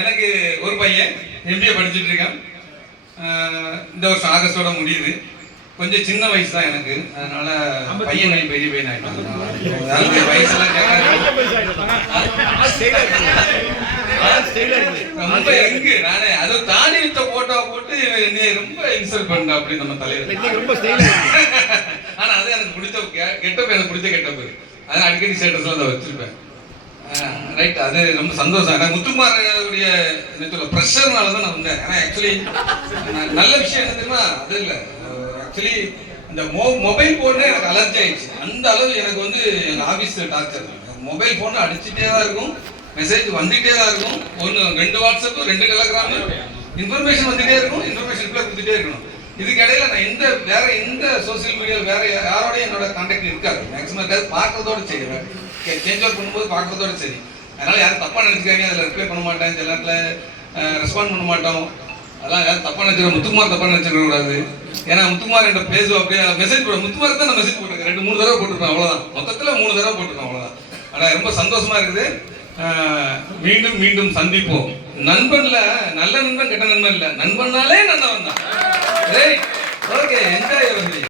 எனக்கு ஒரு பையன் எம்பிஏ படிச்சுட்டு இருக்கான். இந்த வருஷம் ஆகஸ்டோட முடியுது. கொஞ்சம் சின்ன வயசு தான் எனக்கு, அதனால பையன் பெரிய பையன் ஆயிட்டான். வயசுலாம் ரொம்ப எங்கு நானே அதை தாண்டி வித்த போட்டோ போட்டு ரொம்ப இன்சல்ட் பண்ண அப்படின்னு நம்ம தலைவர். ஆனா அது எனக்கு பிடிச்ச கெட்டப், எனக்கு பிடிச்ச கெட்டப். அதனால அடிக்கடி ஸ்டேட்டஸ்ல அதை வச்சிருப்பேன். ரைட், அது ரொம்ப சந்தோஷம். ஏன்னா முத்துக்குமாரோடைய ப்ரெஷர்னால தான் நான் வந்தேன். ஏன்னா ஆக்சுவலி நல்ல விஷயம் என்ன தெரியுமா, அது இல்லை. ஆக்சுவலி இந்த மொபைல் போனே எனக்கு அலர்ஜி ஆயிடுச்சு. அந்த அளவு எனக்கு வந்து எங்கள் ஆஃபீஸ் டார்ச்சர். மொபைல் ஃபோன் அடிச்சுட்டே தான் இருக்கும், மெசேஜ் வந்துகிட்டே தான் இருக்கும். 2 வாட்ஸ்அப் 2 டெலகிராம், இன்ஃபர்மேஷன் வந்துகிட்டே இருக்கும், இன்ஃபர்மேஷன் ரிப்ளை கொடுத்துட்டே இருக்கணும். இதுக்கு இடையில நான் வேற எந்த சோசியல் மீடியாவில் வேற யாரோடய என்னோட கான்டாக்ட் இருக்காது. மேக்ஸிமம் ஏதாவது பார்க்கறதோட சரி, சேஞ்ச் அவுட் பண்ணும்போது பார்க்கறதோட சரி. அதனால யாரும் தப்பா நினைச்சுக்காங்க, அதில் ரிப்ளை பண்ண மாட்டேன், சில நேரத்தில் ரெஸ்பாண்ட் பண்ண மாட்டோம். அதெல்லாம் யாரும் தப்பா நினைச்சுக்க, முத்துக்குமார் தப்பா நினைச்சுக்க கூடாது. ஏன்னா முத்துக்குமார் என்ற பேசுவோம் அப்படியே மெசேஜ் போடுவோம். முத்துக்குமார் தான் நான் மெசேஜ் போட்டிருக்கேன், 2-3 தடவை போட்டிருக்கேன், அவ்வளோதான். மொத்தத்தில் 3 தடவை போட்டிருக்கேன், அவ்வளோதான். ஆனால் ரொம்ப சந்தோஷமா இருக்குது. மீண்டும் மீண்டும் சந்திப்போம். நண்பன்ல நல்ல நண்பன் கெட்ட நண்பன் இல்லை, நண்பன்னாலே நல்லவன் தான். ஓகே, என்ஜாய் வந்து